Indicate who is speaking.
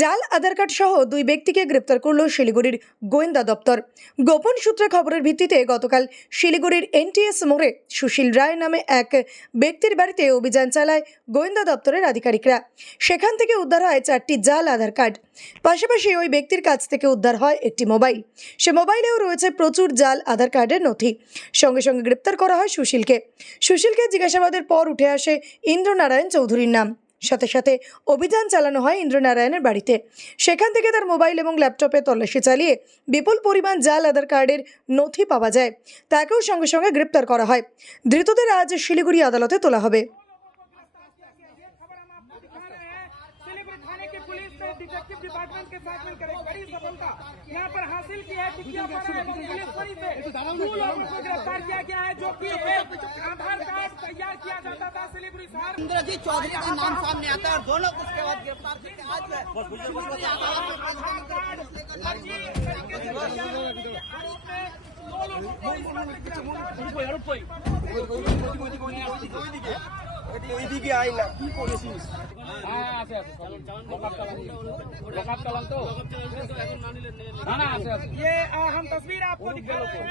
Speaker 1: জাল, আধার কার্ড সহ দুই ব্যক্তিকে গ্রেপ্তার করল শিলিগুড়ির গোয়েন্দা দপ্তর। গোপন সূত্রে খবরের ভিত্তিতে গতকাল শিলিগুড়ির এনটিএস মোড়ে সুশীল রায় নামে এক ব্যক্তির বাড়িতে অভিযান চালায় গোয়েন্দা দপ্তরের আধিকারিকরা। সেখান থেকে উদ্ধার হয় চারটি জাল, আধার কার্ড। পাশাপাশি ওই ব্যক্তির কাছ থেকে উদ্ধার হয় একটি মোবাইল। সে মোবাইলেও রয়েছে প্রচুর জাল, আধার কার্ডের নথি। সঙ্গে সঙ্গে গ্রেপ্তার করা হয় সুশীলকে। সুশীলকে জিজ্ঞাসাবাদের পর উঠে আসে ইন্দ্রনারায়ণ চৌধুরীর নাম। সাথে সাথে অভিযান চালানো হয় ইন্দ্রনারায়ণের বাড়িতে। সেখান থেকে তার মোবাইল এবং ল্যাপটপে তল্লাশি চালিয়ে বিপুল পরিমাণ জাল, আধার কার্ডের নথি পাওয়া যায়। তাকেও সঙ্গে সঙ্গে গ্রেপ্তার করা হয়। ধৃতদের আজ শিলিগুড়ি আদালতে তোলা হবে।
Speaker 2: थाने की पुलिस ने डिटेक्टिव डिपार्टमेंट के साथ मिलकर एक बड़ी सफलता यहाँ पर हासिल की है टिकिया थाना एवं पुलिस बड़ी से दो लोगों को गिरफ़्तार किया गया है जो कि आधार कार्ड तैयार किया जाता था सिलीगुड़ी शहर
Speaker 3: इंद्रजीत चौधरी का नाम सामने आता है और दोनों उसके बाद गिरफ़्तार करके आज है,
Speaker 2: आधार कार्ड फर्जी तरीके से तैयार करने के आरोप में दो लोगों को इस वक्त गिरफ्तार ये आ, हम तस्वीर आपको दिखा रहे हैं